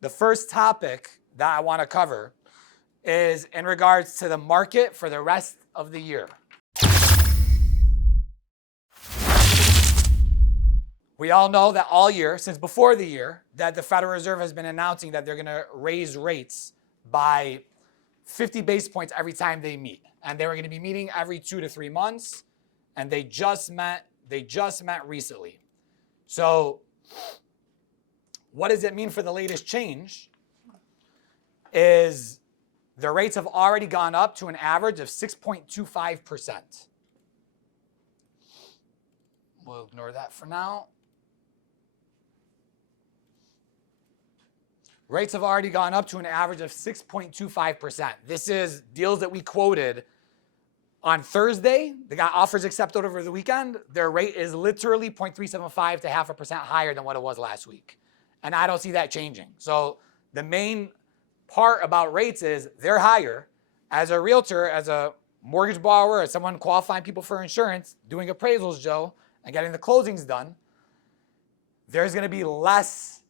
The first topic that I want to cover is in regards to the market for the rest of the year. We all know that all year, since before the year, that the Federal Reserve has been announcing that they're going to raise rates by 50 basis points every time they meet. And they were going to be meeting every 2 to 3 months, and they just met recently. So what does it mean for the latest change is the rates have already gone up to an average of 6.25%. We'll ignore that for now. Rates have already gone up to an average of 6.25%. This is deals that we quoted on Thursday. They got offers accepted over the weekend. Their rate is literally 0.375 to 0.5% higher than what it was last week. And I don't see that changing. So the main part about rates is they're higher. As a realtor, as a mortgage borrower, as someone qualifying people for insurance, doing appraisals, Joe, and getting the closings done, there's going to be less.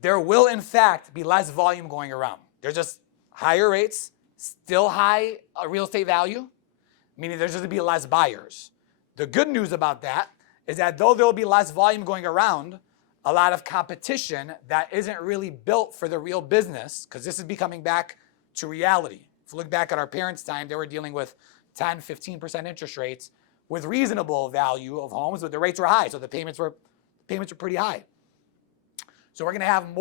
There will, in fact, be less volume going around. There's just higher rates, still high real estate value, meaning there's just going to be less buyers. The good news about that is that though there will be less volume going around, a lot of competition that isn't really built for the real business, because this is becoming back to reality. If you look back at our parents' time, they were dealing with 10, 15% interest rates with reasonable value of homes, but the rates were high, so the payments were pretty high. So we're going to have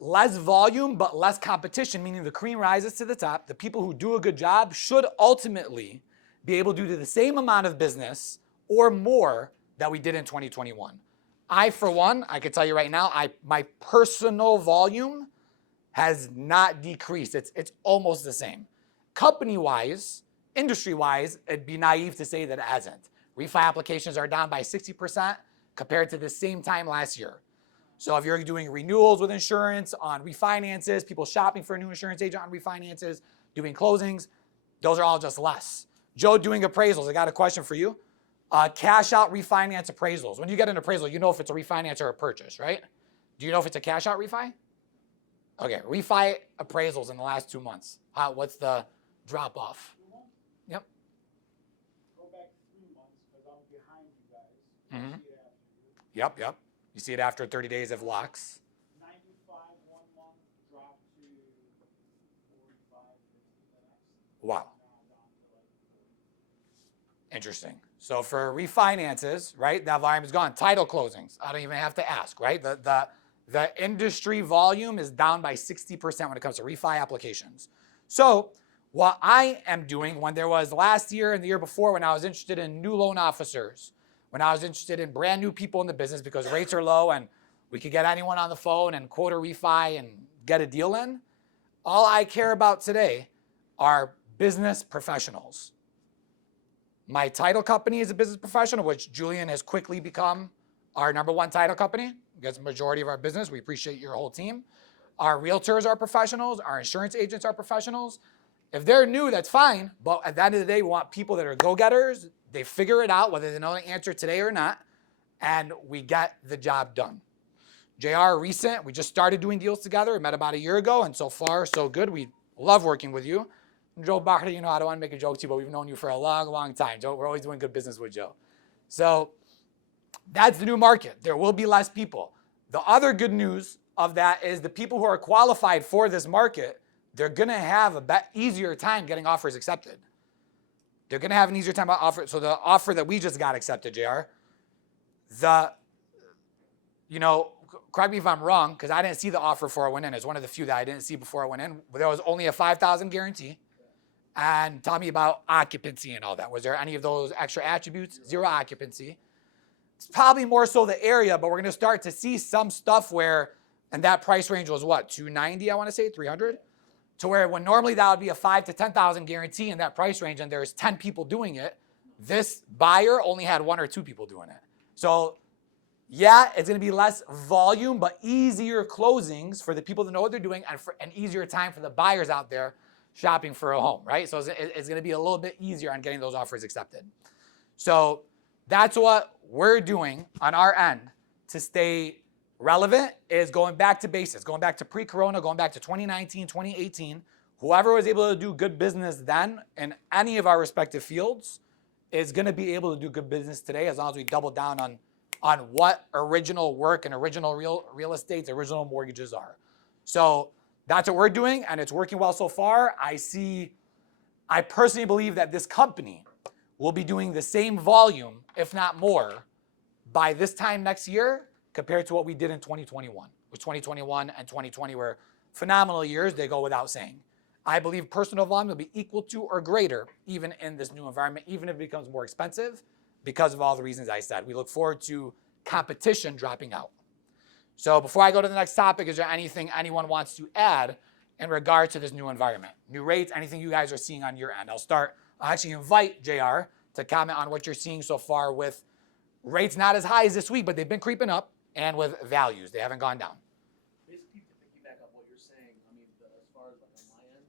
less volume, but less competition, meaning the cream rises to the top. The people who do a good job should ultimately be able to do the same amount of business or more that we did in 2021. I, for one, I can tell you right now, my personal volume has not decreased. It's almost the same. Company-wise, industry-wise, it'd be naive to say that it hasn't. Refi applications are down by 60% compared to the same time last year. So if you're doing renewals with insurance on refinances, people shopping for a new insurance agent on refinances, doing closings, those are all just less. Joe, doing appraisals, I got a question for you. Cash out refinance appraisals. When you get an appraisal, you know if it's a refinance or a purchase, right? Do you know if it's a cash out refi? Okay, refi appraisals in the last 2 months. What's the drop off? Yep. Go back 3 months because I'm behind you guys. Mm-hmm. Yep. You see it after 30 days of locks. 95 1 month dropped to 45 the next. Wow. Interesting. So for refinances, right, that volume is gone. Title closings, I don't even have to ask, right? The industry volume is down by 60% when it comes to refi applications. So what I am doing when there was last year and the year before when I was interested in new loan officers, when I was interested in brand new people in the business because rates are low and we could get anyone on the phone and quote a refi and get a deal in, all I care about today are business professionals. My title company is a business professional, which Julian has quickly become our #1 title company. Gets the majority of our business. We appreciate your whole team. Our realtors are professionals. Our insurance agents are professionals. If they're new, that's fine. But at the end of the day, we want people that are go-getters. They figure it out, whether they know the answer today or not, and we get the job done. JR, recent, we just started doing deals together. We met about a year ago, and so far, so good. We love working with you. Joe Bacher, I don't want to make a joke to you, but we've known you for a long, long time. Joe, we're always doing good business with Joe. So that's the new market. There will be less people. The other good news of that is the people who are qualified for this market, they're going to have a easier time getting offers accepted. They're going to have an easier time about offer. So the offer that we just got accepted, JR, correct me if I'm wrong, because I didn't see the offer before I went in. It's one of the few that I didn't see before I went in. There was only a $5,000 guarantee. And tell me about occupancy and all that. Was there any of those extra attributes? 0 occupancy. It's probably more so the area, but we're going to start to see some stuff where, and that price range was what, 290, I want to say, 300? To where when normally that would be a 5,000 to 10,000 guarantee in that price range and there's 10 people doing it, this buyer only had 1 or 2 people doing it. So yeah, it's going to be less volume, but easier closings for the people that know what they're doing and for an easier time for the buyers out there shopping for a home, right? So it's going to be a little bit easier on getting those offers accepted. So that's what we're doing on our end to stay Relevant is going back to basics, going back to pre-corona, going back to 2019, 2018. Whoever was able to do good business then in any of our respective fields is going to be able to do good business today as long as we double down on what original work and original real estate's original mortgages are. So that's what we're doing, and it's working well so far. I personally believe that this company will be doing the same volume, if not more, by this time next year compared to what we did in 2021, which 2021 and 2020 were phenomenal years. They go without saying. I believe personal volume will be equal to or greater even in this new environment, even if it becomes more expensive because of all the reasons I said. We look forward to competition dropping out. So before I go to the next topic, is there anything anyone wants to add in regard to this new environment? New rates, anything you guys are Seeing on your end? I'll actually invite JR to comment on what you're seeing so far with rates not as high as this week, but they've been creeping up, and with values, they haven't gone down. Basically, to piggyback on what you're saying, I mean, as far as like on my end,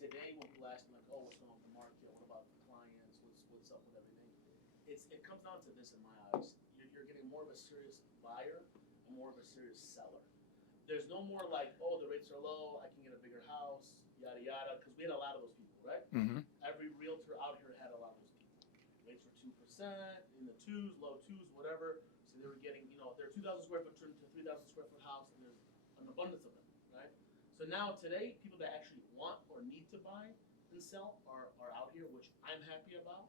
today when people ask me like, oh, what's going on with the market? What about the clients? What's up with everything? It comes down to this in my eyes. You're getting more of a serious buyer and more of a serious seller. There's no more like, oh, the rates are low, I can get a bigger house, yada yada, because we had a lot of those people, right? Mm-hmm. Every realtor out here had a lot of those people. Rates were 2%, in the twos, low twos, whatever. So they were getting, they're 2,000 square foot to 3,000 square foot house, and there's an abundance of them, right? So now today, people that actually want or need to buy and sell are out here, which I'm happy about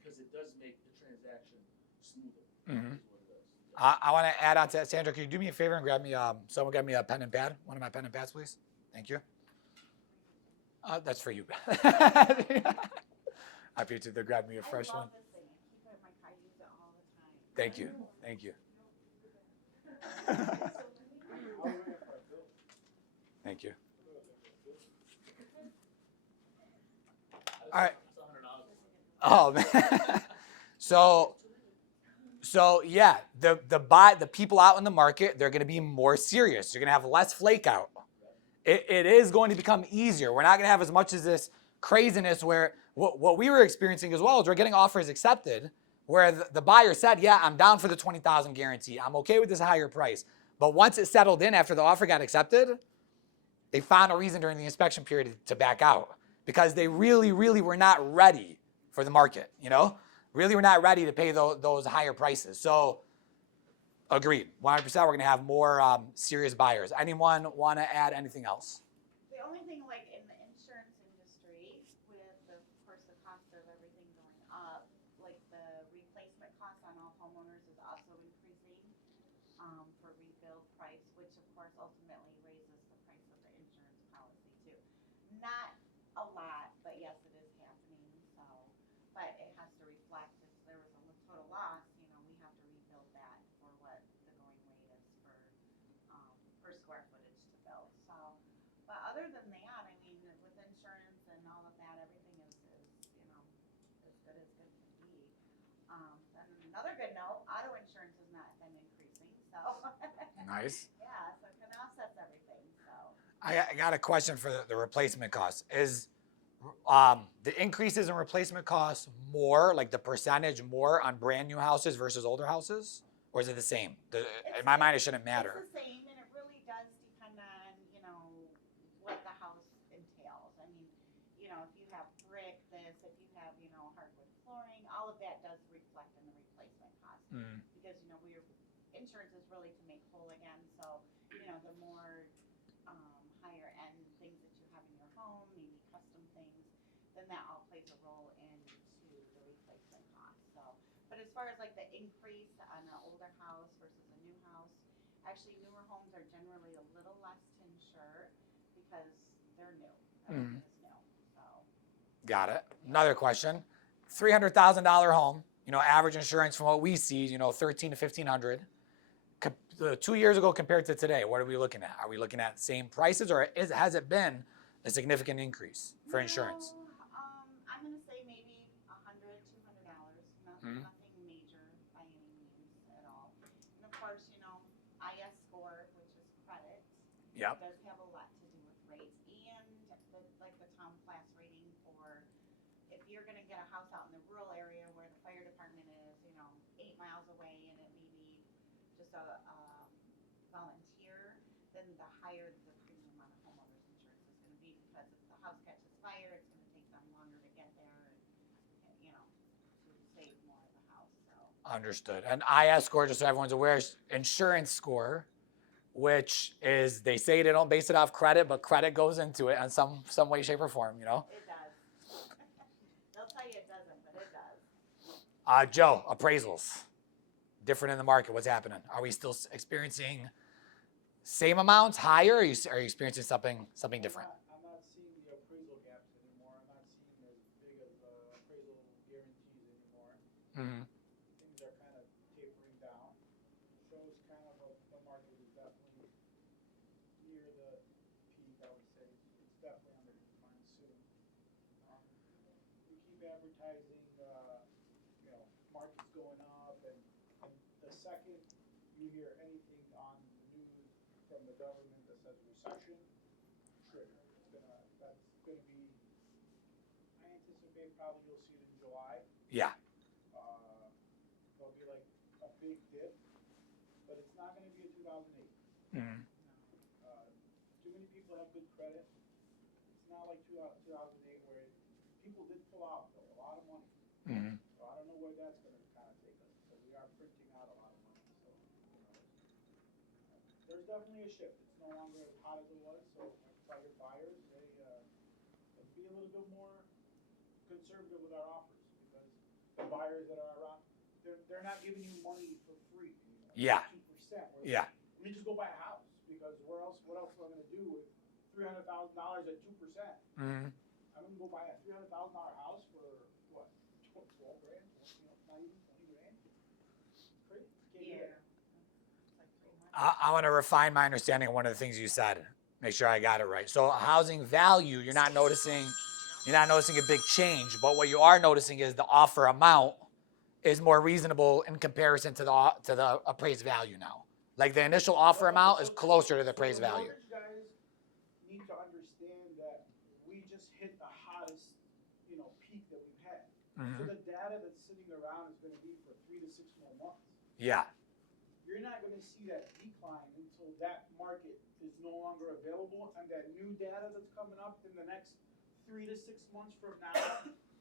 because it does make the transaction smoother. Mm-hmm. Is what it is. I want to add on to that. Sandra, can you do me a favor and grab me, someone grab me a pen and pad? One of my pen and pads, please. Thank you. That's for you. Happy to grab me a fresh one. This thing. I keep it in my car. I use it all the time. Thank you. Thank you. Thank you. All right. Oh man. So yeah, the people out in the market, they're going to be more serious. You're going to have less flake out. It is going to become easier. We're not going to have as much as this craziness where what we were experiencing as well is we're getting offers accepted where the buyer said, yeah, I'm down for the $20,000 guarantee. I'm okay with this higher price. But once it settled in after the offer got accepted, they found a reason during the inspection period to back out because they really, really were not ready for the market, Really were not ready to pay those higher prices. So agreed, 100%, we're going to have more serious buyers. Anyone want to add anything else? The only thing, like in the insurance industry, with of course the cost of everything going up, like the replacement cost on all homeowners is also increasing for rebuild price, which of course ultimately raises the price of the insurance policy too. Not a lot, but yes, it is happening. So, but it has to reflect if there was a total loss, we have to rebuild that for what the going rate is for square footage to build. So, but other than that, I mean, with insurance and all of that, everything is as good as good can be. Then another good note, auto insurance has not been increasing, so. Nice. Yeah, so it kind of offsets everything, so. I got a question for the replacement cost. Is the increases in replacement costs more, like the percentage more on brand new houses versus older houses? Or is it the same? In my mind, it shouldn't matter. It's the same, and it really does depend on, what the house entails. I mean, if you have brick, if you have, hardwood flooring, all of that does reflect in the replacement cost. Mm. Because, insurance is really to make whole again, so, the more higher end things that you have in your home, maybe custom things, then that all plays a role into the replacement cost. So, but as far as like the increase on an older house versus a new house, actually newer homes are generally a little less to insure because they're new. Everything is new. So. Got it. Another question. $300,000 home, average insurance from what we see, $1,300 to $1,500. 2 years ago compared to today, what are we looking at? Are we looking at same prices, or has it been a significant increase for insurance? I'm going to say maybe $100, $200. Nothing major by any means at all. And of course, IS score, which is credit, Yep. does have a lot to do with rates and the town class rating for if you're going to get a house out in the rural area where the fire department is, 8 miles away, and it may be just a higher the premium on a homeowner's insurance is gonna be, because if the house catches fire, it's gonna take them longer to get there and, you know, to save more of the house, so. Understood. An IS score, just so everyone's aware, is insurance score, which is, they say they don't base it off credit, but credit goes into it in some way, shape, or form, you know? It does. They'll tell you it doesn't, but it does. Joe, appraisals. Different in the market. What's happening? Are we still experiencing same amounts, higher? Or are you experiencing something different? I'm not seeing the appraisal gaps anymore. I'm not seeing as big of appraisal guarantees anymore. Mm-hmm. Things are kind of tapering down. Shows kind of the market is definitely near the peak, I would say. It's definitely on the decline soon. We keep advertising, markets going up, and the second you hear anything on the news from the government that says recession, trigger. That's gonna be, I anticipate probably you'll see it in July. Yeah. There'll be like a big dip, but it's not gonna be a 2008. Mm-hmm. Too many people have good credit. It's not like 2008 where people did pull out though, a lot of money. Mm-hmm. So I don't know where that's gonna kind of take us. So we are printing out a lot of money. So there's definitely a shift. It's no longer as hot as it was. So I tell your buyers, let's be a little bit more conservative with our offers, because the buyers that are around, they're not giving you money for free anymore. Yeah. 2%. Yeah. Let me just go buy a house, because what else am I gonna do with $300,000 at 2%? Mm-hmm. I'm gonna go buy a $300,000 house for what? 12 grand? Not even 20 grand? Crazy. Can't do Yeah. it. It's like 3 months. I want to refine my understanding of one of the things you said. Make sure I got it right. So housing value, you're not noticing a big change, but what you are noticing is the offer amount is more reasonable in comparison to the appraised value now. Like the initial offer amount is closer to the appraised So value. mortgage guys need to understand that we just hit the hottest, peak that we've had. So Mm-hmm. the data that's sitting around is gonna be for 3 to 6 more months. Yeah. You're not gonna see that decline until that market is no longer available, and that new data that's coming up in the next 3 to 6 months from now,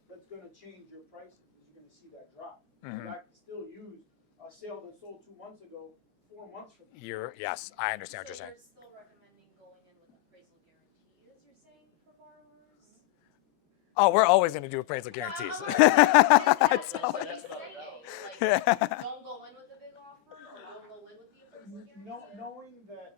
that's gonna change your prices, is you're gonna see that drop. Mhm. I can still use a sale that sold 2 months ago, 4 months from now. Yes, I understand what you're So saying. you're still recommending going in with appraisal guarantees, you're saying, for borrowers? Oh, we're always going to do appraisal guarantees. That's So- what he's saying. Like, don't go in with a big offer, or don't go in with the appraisal guarantee? Knowing that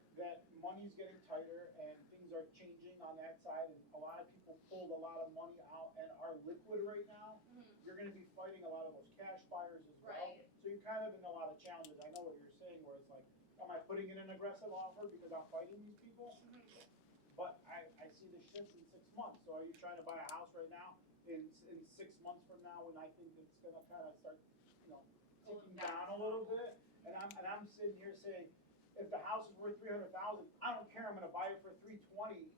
money's getting tighter and things are changing on that side, and a lot of people pulled a lot of money out and are liquid right now, Mhm. you're gonna be fighting a lot of those cash buyers as well. Right. So you're kind of in a lot of challenges. I know what you're saying, where it's like, am I putting in an aggressive offer because I'm fighting these people? Mhm. But I see the shift in 6 months. So are you trying to buy a house right now in 6 months from now, when I think it's gonna kind of start, ticking down a little bit? And I'm sitting here saying, if the house is worth 300,000, I don't care. I'm gonna buy it for 320.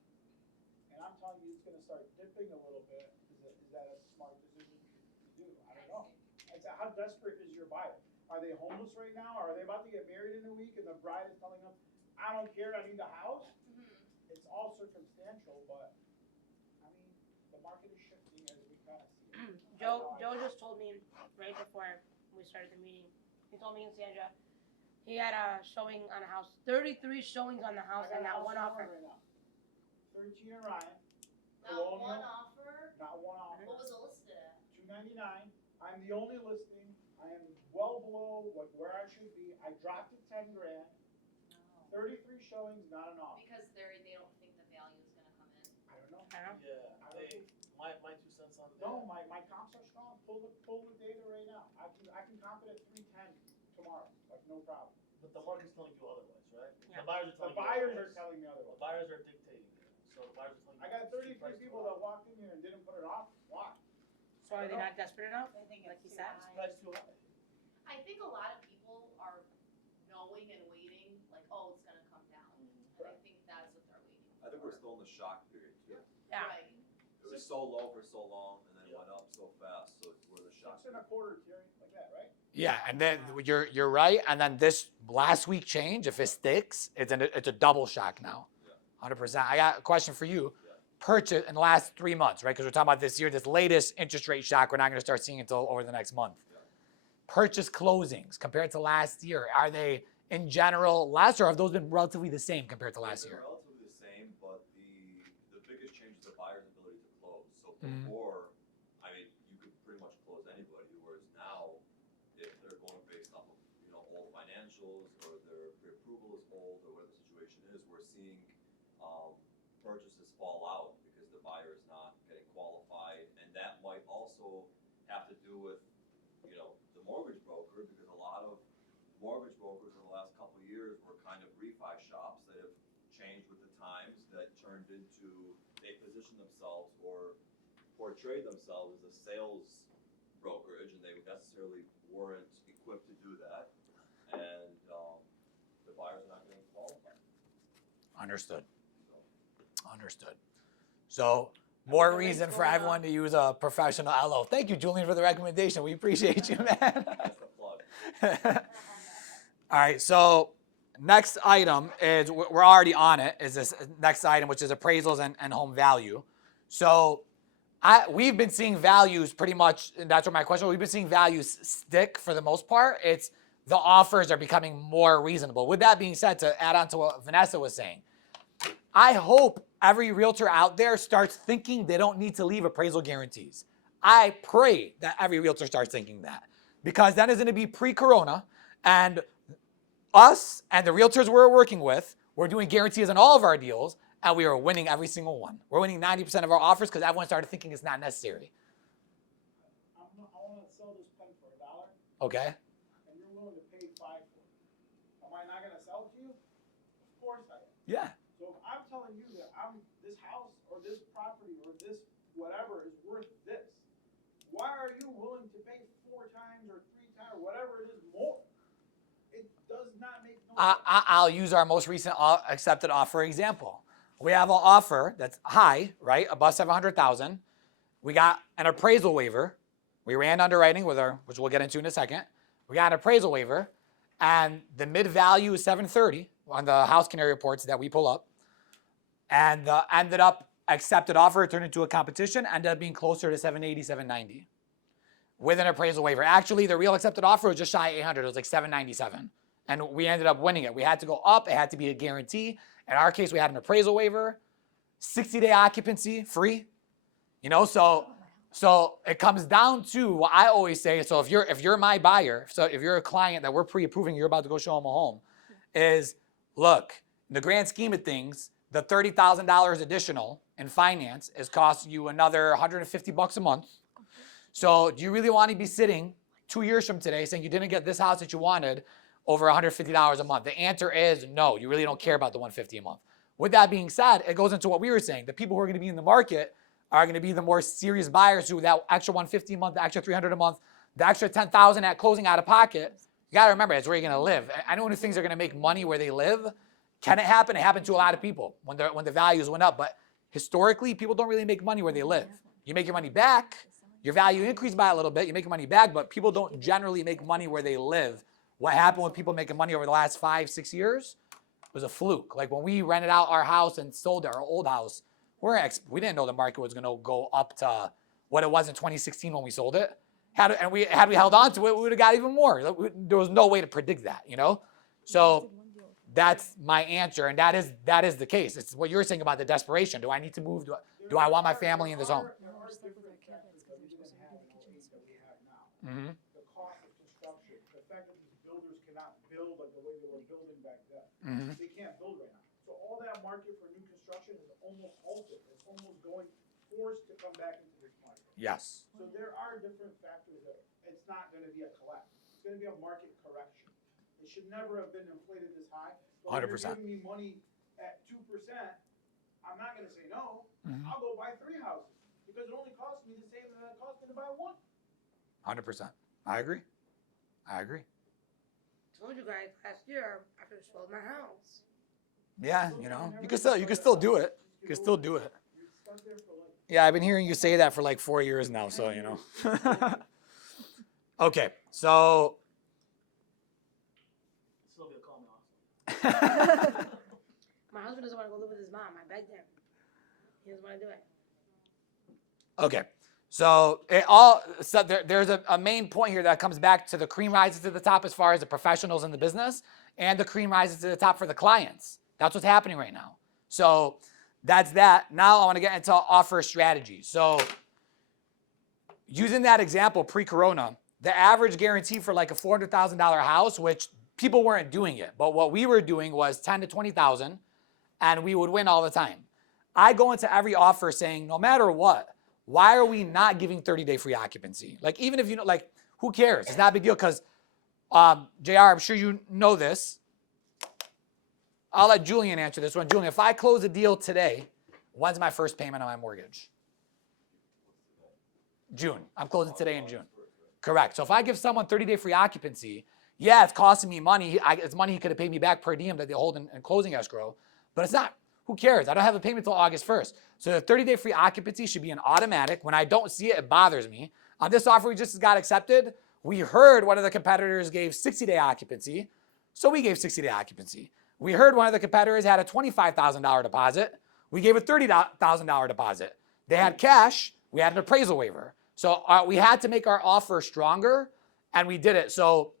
And I'm telling you, it's gonna start dipping a little bit. Is that a smart decision to do? I don't know. How desperate is your buyer? Are they homeless right now? Are they about to get married in a week, and the bride is telling them, I don't care, I need the house? Mhm. It's all circumstantial, but I mean, the market is shifting as we kind of see it. Joe just told me right before we started the meeting. He told me and Sandra he had a showing on a house, 33 showings on the house, and not one offer. Right now. 13 and Ryan. Not Colonial, one offer? Not one offer. What was it listed at? $299. I'm the only listing. I am well below where I should be. I dropped it 10 grand. No. 33 showings, not an offer. Because they don't think the value is gonna come in. I don't know. I don't know. Yeah, my 2 cents on that. No, my comps are strong. Pull the data right now. I can comp it at 310 tomorrow, like no problem. But the market's telling you otherwise, right? Yeah. The buyers are The telling buyers you are telling me The otherwise. buyers are dictating it. So the buyers are telling you. I got it's 33 priced people too that high. walked in here and didn't put it off. Why? So are they not desperate enough? I think Like it's he too said. It's high. priced too high. I think a lot of people are knowing and waiting, like, oh, it's gonna come down. And I think that's what they're waiting for. I think we're still in the shock period too. Yeah. Right. It was so low for so long, and then it Yeah. went up so fast, so we're in the shock 6 and a quarter, Terry, like that, right? Yeah, and then you're right. And then this last week change, if it sticks, it's a double shock now. 100%. I got a question for you. Purchase in the last 3 months, right? Because we're talking about this year, this latest interest rate shock. We're not going to start seeing until over the next month. Purchase closings compared to last year, are they in general less, or have those been relatively the same compared to last year? They're relatively the same, but the biggest change is the buyer's ability to close. So Mhm. before, I mean, you could pretty much close anybody, whereas now, if they're going based off of, old financials, or their pre-approval is old, or whatever the situation is, we're seeing purchases fall out because the buyer is not getting qualified, and that might also have to do with, the mortgage broker, because a lot of mortgage brokers in the last couple of years were kind of refi shops that have changed with the times, that turned into, they position themselves or portray themselves as a sales brokerage, and they necessarily weren't equipped to do that, and the buyers are not getting qualified. Understood. So, Understood. So more reason for everyone to use a professional LO. Thank you, Julian, for the recommendation. We appreciate you, man. that's the plug. All right, so next item is, we're already on it, is this next item, which is appraisals and home value. So we've been seeing values pretty much, and that's what my question was, we've been seeing values stick for the most part. It's the offers are becoming more reasonable. With that being said, to add on to what Vanessa was saying, I hope every realtor out there starts thinking they don't need to leave appraisal guarantees. I pray that every realtor starts thinking that, because then it's going to be pre-corona, and us and the realtors we're working with, we're doing guarantees on all of our deals, and we are winning every single one. We're winning 90% of our offers because everyone started thinking it's not necessary. I want to sell this pen for $1, Okay? and you're willing to pay $5 for it. Am I not going to sell it to you? Of course I am. Yeah. So if I'm telling you that this house or this property or this whatever is worth this, why are you willing to pay 4 times or 3 times or whatever it is more? It does not make no sense. I'll use our most recent accepted offer example. We have an offer that's high, right? Above $700,000. We got an appraisal waiver. We ran underwriting with our, which we'll get into in a second. We got an appraisal waiver, and the mid value is $730 on the House Canary reports that we pull up. And ended up accepted offer turned into a competition, ended up being closer to $780, $790 with an appraisal waiver. Actually, the real accepted offer was just shy of $800. It was like $797, and we ended up winning it. We had to go up. It had to be a guarantee. In our case, we had an appraisal waiver, 60-day occupancy, free. So it comes down to what I always say. So if you're my buyer, so if you're a client that we're pre-approving, you're about to go show them a home, is look, in the grand scheme of things, the $30,000 additional in finance is costing you another $150 a month. So do you really want to be sitting 2 years from today saying you didn't get this house that you wanted over $150 a month? The answer is no, you really don't care about the $150 a month. With that being said, it goes into what we were saying. The people who are going to be in the market are going to be the more serious buyers who that extra $150 a month, the extra $300 a month, the extra $10,000 at closing out of pocket. You got to remember, it's where you're going to live. Anyone who thinks they're going to make money where they live, can it happen? It happened to a lot of people when the values went up. But historically, people don't really make money where they live. You make your money back, your value increased by a little bit, you make your money back, but people don't generally make money where they live. What happened with people making money over the last 5-6 years was a fluke. Like when we rented out our house and sold our old house, we didn't know the market was going to go up to what it was in 2016 when we sold it. Had we held on to it, we would have got even more. There was no way to predict that, So that's my answer, and that is the case. It's what you're saying about the desperation. Do I need to move? Do I want my family in this home? There are different factors that we didn't have in 08 that we have now. Mm-hmm. The cost of construction, the fact that these builders cannot build like the way they were building back then. Mm-hmm. They can't build right now. So all that market for new construction is almost halted. It's almost forced to come back into this market. Yes. So there are different factors that it's not going to be a collapse. It's going to be a market correction. It should never have been inflated this high. But when 100%. you're giving me money at 2%, I'm not going to say no. Mm-hmm. I'll go buy 3 houses because it only costs me the same as it cost me to buy 1. 100%. I agree. Told you guys last year I could have sold my house. Yeah, you can still do it. You can still do it. Yeah, I've been hearing you say that for like 4 years now, so Okay, so Sylvia, call me off. My husband doesn't want to go live with his mom. mom. I begged him. He doesn't want to do it. Okay. So there's a main point here that comes back to the cream rises to the top as far as the professionals in the business, and the cream rises to the top for the clients. That's what's happening right now. So that's that. Now I want to get into offer strategy. So using that example pre-corona, the average guarantee for like a $400,000 house, which people weren't doing it, but what we were doing was 10 to 20,000, and we would win all the time. I go into every offer saying, no matter what, why are we not giving 30-day free occupancy? Like, even if you know, like, who cares? It's not a big deal because, JR, I'm sure you know this. I'll let Julian answer this one. Julian, if I close a deal today, when's my first payment on my mortgage? June. I'm closing today in June. Correct. So if I give someone 30-day free occupancy, yeah, it's costing me money. It's money he could have paid me back per diem that they hold in closing escrow, but it's not. Who cares? I don't have a payment until August 1st. So the 30-day free occupancy should be an automatic. When I don't see it, it bothers me. On this offer we just got accepted, we heard one of the competitors gave 60-day occupancy, so we gave 60-day occupancy. We heard one of the competitors had a $25,000 deposit. We gave a $30,000 deposit. They had cash. We had an appraisal waiver. So we had to make our offer stronger, and we did it. So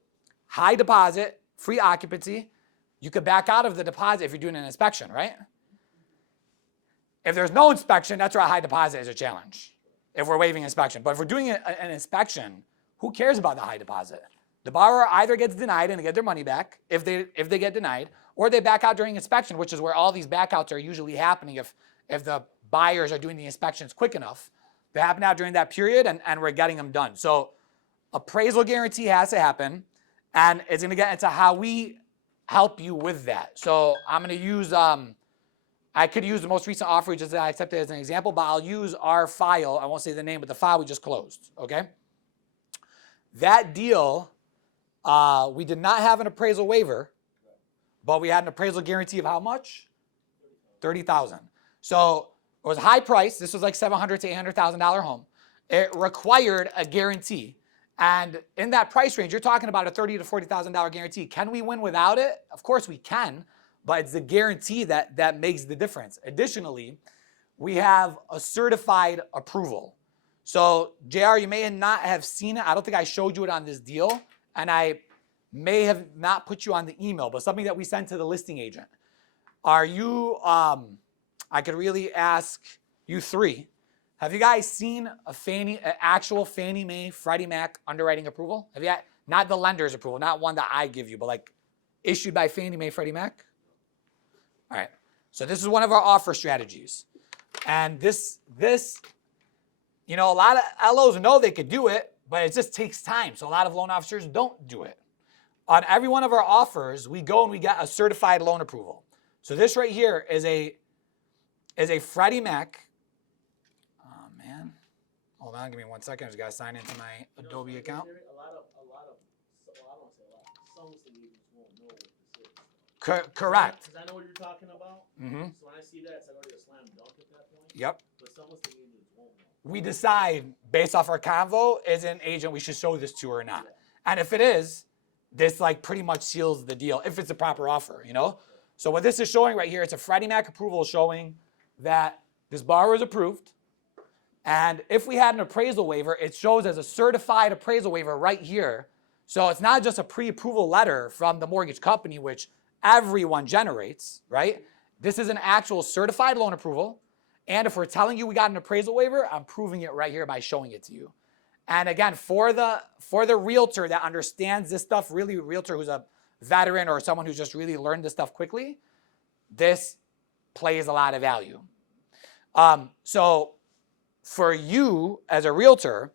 high deposit, free occupancy. You could back out of the deposit if you're doing an inspection, right? If there's no inspection, that's where a high deposit is a challenge, if we're waiving inspection. But if we're doing an inspection, who cares about the high deposit? The borrower either gets denied and they get their money back if they get denied, or they back out during inspection, which is where all these backouts are usually happening if the buyers are doing the inspections quick enough. They happen out during that period, and we're getting them done. So appraisal guarantee has to happen, and it's going to get into how we help you with that. So I'm going to use, I could use the most recent offer we just accepted as an example, but I'll use our file. I won't say the name, but the file we just closed, okay? That deal, we did not have an appraisal waiver, but we had an appraisal guarantee of how much? $30,000. So it was high price. This was like $700,000 to $800,000 home. It required a guarantee. And in that price range, you're talking about a $30,000 to $40,000 guarantee. Can we win without it? Of course we can, but it's the guarantee that makes the difference. Additionally, we have a certified approval. So JR, you may not have seen it. I don't think I showed you it on this deal, and I may have not put you on the email, but something that we sent to the listing agent. Are you, I could really ask you three, have you guys seen an actual Fannie Mae, Freddie Mac underwriting approval? Have you not the lender's approval, not one that I give you, but like issued by Fannie Mae, Freddie Mac? All right, so this is one of our offer strategies. And this, you know, a lot of LOs know they could do it, but it just takes time. So a lot of loan officers don't do it. On every one of our offers, we go and we get a certified loan approval. So this right here is a Freddie Mac. Oh man, hold on, give me 1 second. I just gotta sign into my Adobe account. Some listing agents won't know what this is. Correct. Because I know what you're talking about. Mm-hmm. So when I see that, it's like already a slam dunk at that point. Yep. But some listing agents won't know. We decide based off our convo, is an agent we should show this to or not. And if it is, this like pretty much seals the deal if it's a proper offer, you know? So what this is showing right here, it's a Freddie Mac approval showing that this borrower is approved. And if we had an appraisal waiver, it shows as a certified appraisal waiver right here. So it's not just a pre-approval letter from the mortgage company, which everyone generates, right? This is an actual certified loan approval. And if we're telling you we got an appraisal waiver, I'm proving it right here by showing it to you. And again, for the realtor that understands this stuff, really a realtor who's a veteran or someone who's just really learned this stuff quickly, this plays a lot of value. So for you as a realtor,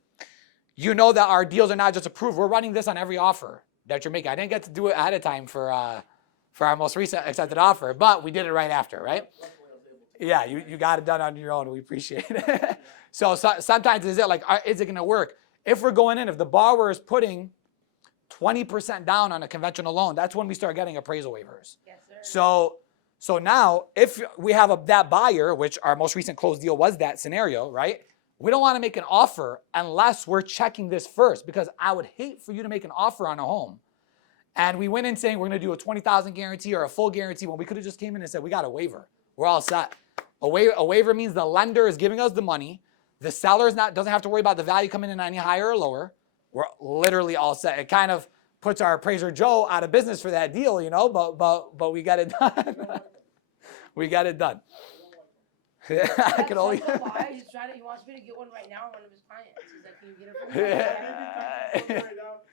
you know that our deals are not just approved. We're running this on every offer that you're making. I didn't get to do it ahead of time for our most recent accepted offer, but we did it right after, right? Yeah, you got it done on your own. We appreciate it. So sometimes is it like, is it going to work? If we're going in, if the borrower is putting 20% down on a conventional loan, that's when we start getting appraisal waivers. Yes, sir. So now, if we have that buyer, which our most recent closed deal was that scenario, right? We don't want to make an offer unless we're checking this first, because I would hate for you to make an offer on a home and we went in saying we're going to do a $20,000 guarantee or a full guarantee when we could have just came in and said we got a waiver. We're all set. A waiver means the lender is giving us the money. The seller doesn't have to worry about the value coming in any higher or lower. We're literally all set. It kind of puts our appraiser Joe out of business for that deal, but we got it done. We got it done. I can only. He wants me to get one right now on one of his clients. He's like, can you get it for me?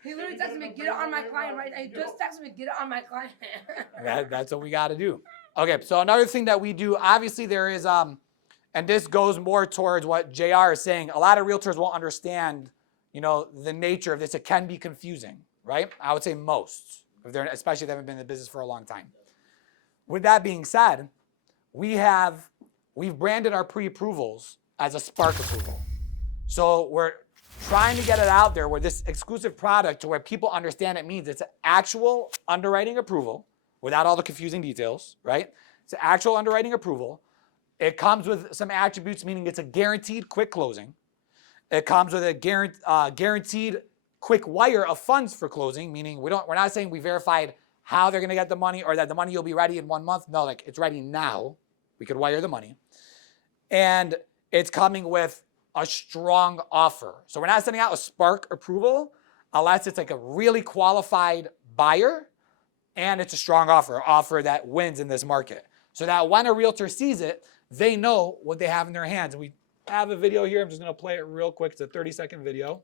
He literally texted me, get it on my client right now. He just texted me, get it on my client. That's what we got to do. Okay, so another thing that we do, obviously there is, and this goes more towards what JR is saying. A lot of realtors won't understand, the nature of this. It can be confusing, right? I would say most, especially if they haven't been in the business for a long time. With that being said, we've branded our pre-approvals as a Spark approval. So we're trying to get it out there where this exclusive product to where people understand it means it's an actual underwriting approval without all the confusing details, right? It's an actual underwriting approval. It comes with some attributes, meaning it's a guaranteed quick closing. It comes with a guaranteed quick wire of funds for closing, meaning we're not saying we verified how they're gonna get the money or that the money will be ready in 1 month. No, it's ready now. We could wire the money. And it's coming with a strong offer. So we're not sending out a Spark approval unless it's like a really qualified buyer and it's a strong offer that wins in this market. So that when a realtor sees it, they know what they have in their hands. And we have a video here. I'm just gonna play it real quick. It's a 30-second video.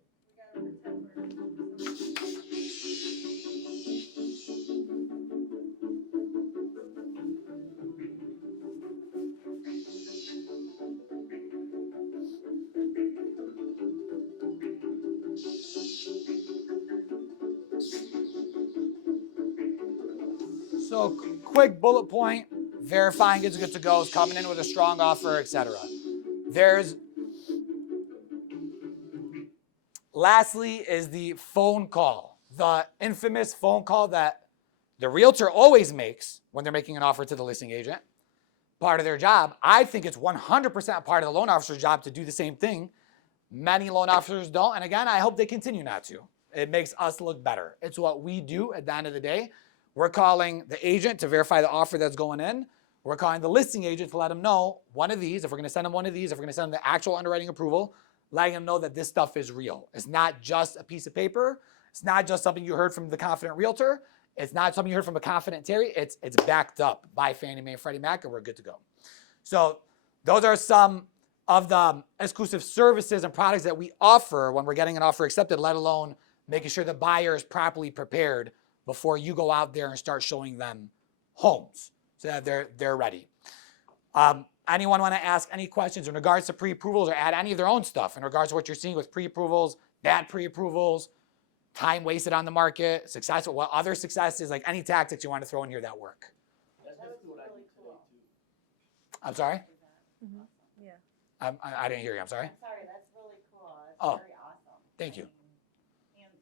So quick bullet point, verifying it's good to go, is coming in with a strong offer, etc. Lastly is the phone call, the infamous phone call that the realtor always makes when they're making an offer to the listing agent. Part of their job. I think it's 100% part of the loan officer's job to do the same thing. Many loan officers don't, and again, I hope they continue not to. It makes us look better. It's what we do at the end of the day. We're calling the agent to verify the offer that's going in. We're calling the listing agent to let them know one of these, if we're gonna send them one of these, if we're gonna send them the actual underwriting approval, letting them know that this stuff is real. It's not just a piece of paper. It's not just something you heard from the confident realtor. It's not something you heard from a confident Terry. It's backed up by Fannie Mae and Freddie Mac, and we're good to go. So those are some of the exclusive services and products that we offer when we're getting an offer accepted, let alone making sure the buyer is properly prepared before you go out there and start showing them homes so that they're ready. Anyone want to ask any questions in regards to pre-approvals or add any of their own stuff in regards to what you're seeing with pre-approvals, bad pre-approvals, time wasted on the market, successful, what other successes, like any tactics you want to throw in here that work? That's basically what I do today too. I'm sorry? Mm-hmm. Yeah. I didn't hear you, I'm sorry. I'm sorry, that's really cool. That's Oh, very awesome. thank you. Hands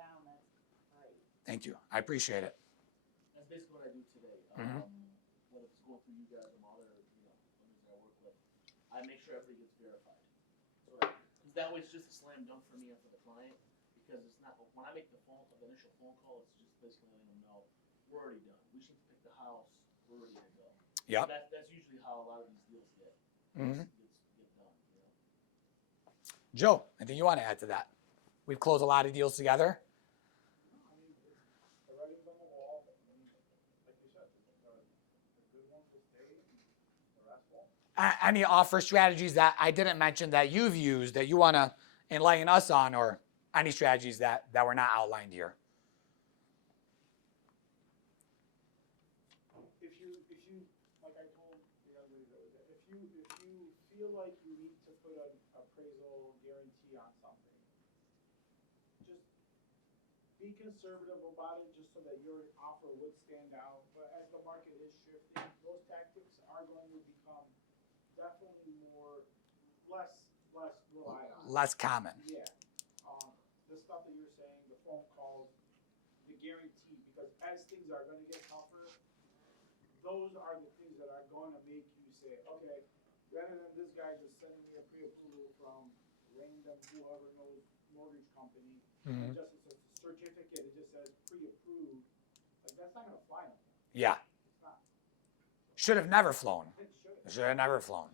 down, that's great. Thank you. I appreciate it. That's basically what I do today. Mhm. Whether it's going through you guys or other, lenders that I work with, I make sure everything gets verified. Because that way it's just a slam dunk for me and for the client. Because it's not, when I make the initial phone call, it's just basically letting them know, we're already done. We just need to pick the house, we're ready to go. Yep. That's usually how a lot of these deals get Mhm. get done. Joe, anything you want to add to that? We've closed a lot of deals together. I mean, the writing's on the wall, and like you said, the good ones will stay, and the rest won't. Any offer strategies that I didn't mention that you've used that you want to enlighten us on, or any strategies that were not outlined here? If you, like I told the other lady, if you feel like you need to put an appraisal guarantee on something, just be conservative about it, just so that your offer would stand out. But as the market is shifting, those tactics are going to become definitely less relied on. Less common. Yeah. The stuff that you're saying, the phone calls, the guarantee, because as things are gonna get tougher, those are the things that are gonna make you say, okay, rather than this guy just sending me a pre-approval from random whoever knows mortgage company, and just it's a certificate, it just says pre-approved, like that's not gonna fly no more. Yeah. It's not. Should have never flown. It should Should have never flown.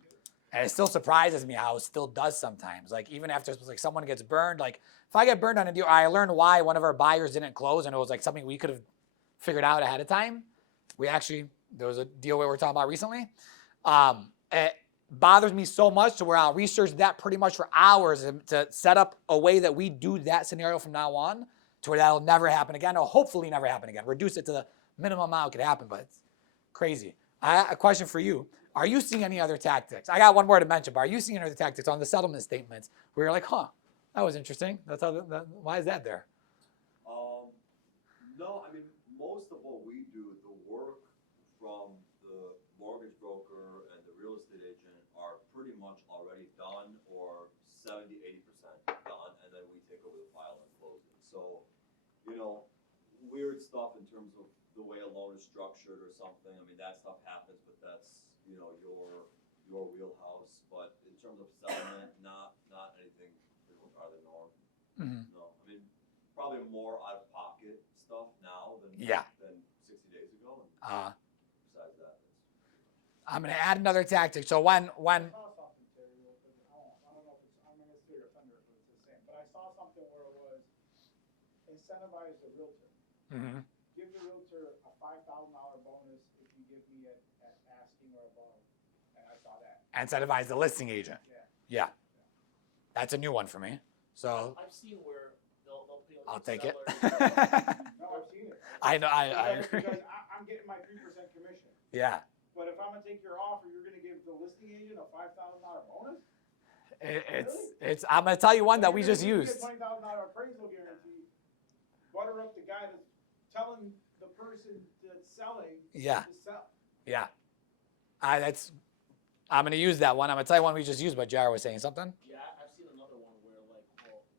And it still surprises me how it still does sometimes. Like even after like someone gets burned, like if I get burned on a deal, I learned why one of our buyers didn't close, and it was like something we could have figured out ahead of time. There was a deal we were talking about recently. It bothers me so much to where I'll research that pretty much for hours to set up a way that we do that scenario from now on to where that'll never happen again, or hopefully never happen again. Reduce it to the minimum amount it could happen, but it's crazy. A question for you. Are you seeing any other tactics? I got one more to mention, but are you seeing any other tactics on the settlement statements where you're like, huh, that was interesting. That's how. Why is that there? No, I mean, most of what we do, the work from the mortgage broker and the real estate agent are pretty much already done or 70, 80% done, and then we take over the file and close it. So, weird stuff in terms of the way a loan is structured or something. I mean, that stuff happens, but that's, your wheelhouse. But in terms of settlement, not anything pretty much out of the norm. Mm-hmm. No, I mean, probably more out of pocket stuff now than 60 days ago. And besides that, I'm going to add another tactic. So when I saw something, Terry, real quick. I don't know if it's, I'm gonna steer a thunder if it's the same, but I saw something where it was incentivize the realtor. Mhm. Give the realtor a $5,000 bonus if you give me at asking or above. And I saw that. incentivize the listing agent. Yeah. That's a new one for me. So I've seen where they'll pay like I'll the take it. seller- No, I've seen it. I know. I agree. Because I'm getting my 3% commission. Yeah. But if I'm gonna take your offer, you're gonna give the listing agent a $5,000 bonus? It's. I'm going to tell you one that we just You're gonna used. get $20,000 appraisal guarantee, butter up the guy that's telling the person that's selling Yeah. to sell. Yeah. I'm going to use that one. I'm going to tell you one we just used, but JR was saying something. Yeah, I've seen another one where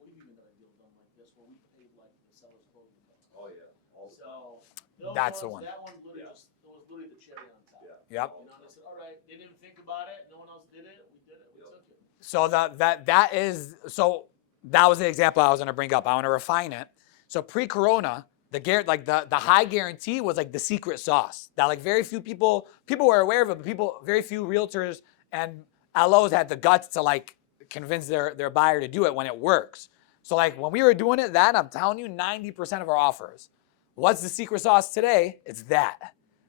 we've even done a deal done like this where we paid like the seller's closing costs. oh yeah, all the time. So That's the one. That one literally Yeah. it was literally the cherry on top. Yeah. Yep. They said, all right, they didn't think about it. No one else did it. We did it. We Yep. took it. So that was the example I was going to bring up. I want to refine it. So pre-corona, the high guarantee was like the secret sauce that like very few people were aware of it, but very few realtors and LOs had the guts to like convince their buyer to do it when it works. So like when we were doing it, I'm telling you, 90% of our offers. What's the secret sauce today? It's that.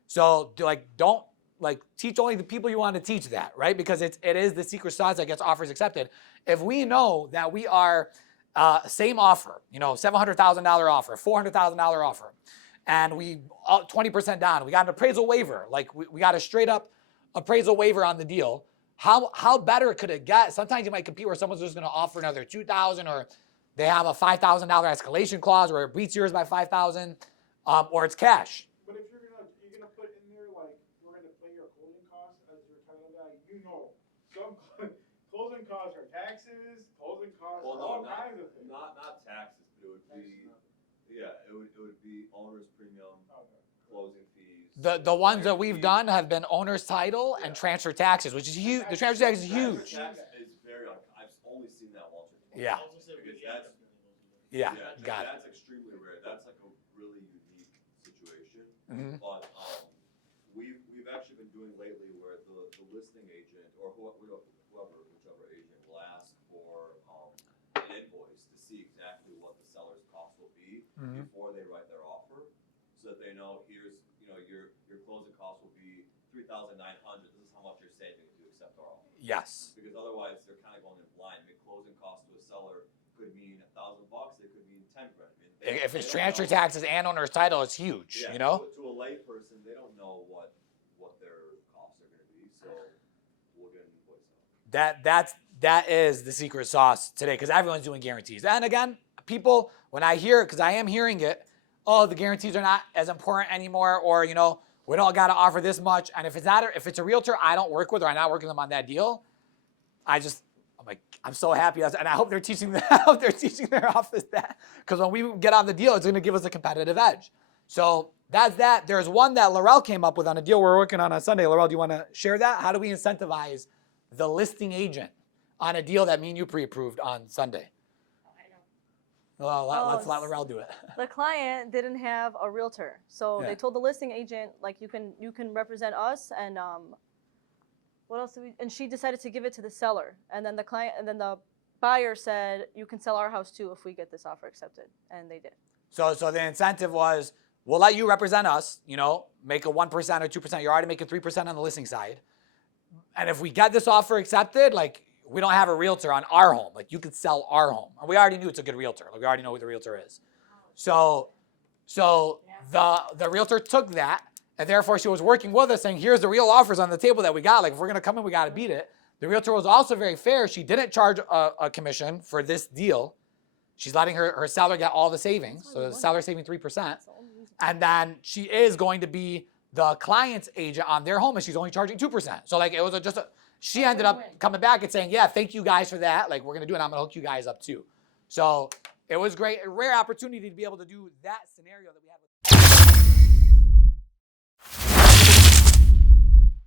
So don't teach only the people you want to teach that, right? Because it is the secret sauce that gets offers accepted. If we know that we are same offer, $700,000 offer, $400,000 offer, and we 20% down, we got an appraisal waiver, like we got a straight up appraisal waiver on the deal. How better could it get? Sometimes you might compete where someone's just going to offer another $2,000, or they have a $5,000 escalation clause, or it beats yours by $5,000, or it's cash. But if you're gonna put in there like we're gonna pay your closing costs as your title guy, some closing costs are taxes, closing costs Well, are all no, kinds of things. not taxes, but it would be, it would be owner's premium, Okay. closing fees. The ones that we've done have been owner's title and transfer taxes, which is huge. The transfer tax is huge. Transfer tax is very, I've only seen that once or twice. Yeah. I was gonna say, Because we that's- ended up doing those. Yeah, Yeah, got it. that's extremely rare. That's like a really unique situation. Mhm. But we've actually been doing lately where the listing agent or whichever agent will ask for an invoice to see exactly what the seller's cost will be Mhm. before they write their offer, so that they know here's your closing cost will be $3,900. This is how much you're saving if you accept our offer. Yes. Because otherwise they're kind of going in blind. I mean, closing cost to a seller could mean $1,000. It could mean 10 grand. I mean, If they it's don't transfer know. taxes and owner's title, it's huge. Yeah, to a lay person, they don't know what their costs are going to be. So we'll get an invoice out. That is the secret sauce today, because everyone's doing guarantees. And again, people, when I hear it, because I am hearing it, oh, the guarantees are not as important anymore, or we don't got to offer this much. And if it's a realtor I don't work with, or I'm not working with them on that deal, I'm like, I'm so happy, and I hope they're teaching their office that, because when we get on the deal, it's going to give us a competitive edge. So that's that. There's one that Laurel came up with on a deal we're working on Sunday. Laurel, do you want to share that? How do we incentivize the listing agent on a deal that me and you pre-approved on Sunday? Well, let's let Laurel do it. The client didn't have a realtor, so Yeah. they told the listing agent, like, you can represent us, and what else did we, and she decided to give it to the seller. And then the buyer said, you can sell our house too if we get this offer accepted. And they did. So the incentive was, we'll let you represent us, make a 1% or 2%. You're already making 3% on the listing side. And if we get this offer accepted, like, we don't have a realtor on our home. Like, you could sell our home. And we already knew it's a good realtor. Like, we already know who the realtor is. So the realtor took that, and therefore she was working with us saying, here's the real offers on the table that we got. Like, if we're going to come in, we got to beat it. The realtor was also very fair. She didn't charge a commission for this deal. She's letting her seller get all the savings. So the seller's saving 3%. And then she is going to be the client's agent on their home, and she's only charging 2%. So like, it was she ended up coming back and saying, yeah, thank you guys for that. Like, we're going to do it. I'm going to hook you guys up too. So it was great. A rare opportunity to be able to do that scenario that we had with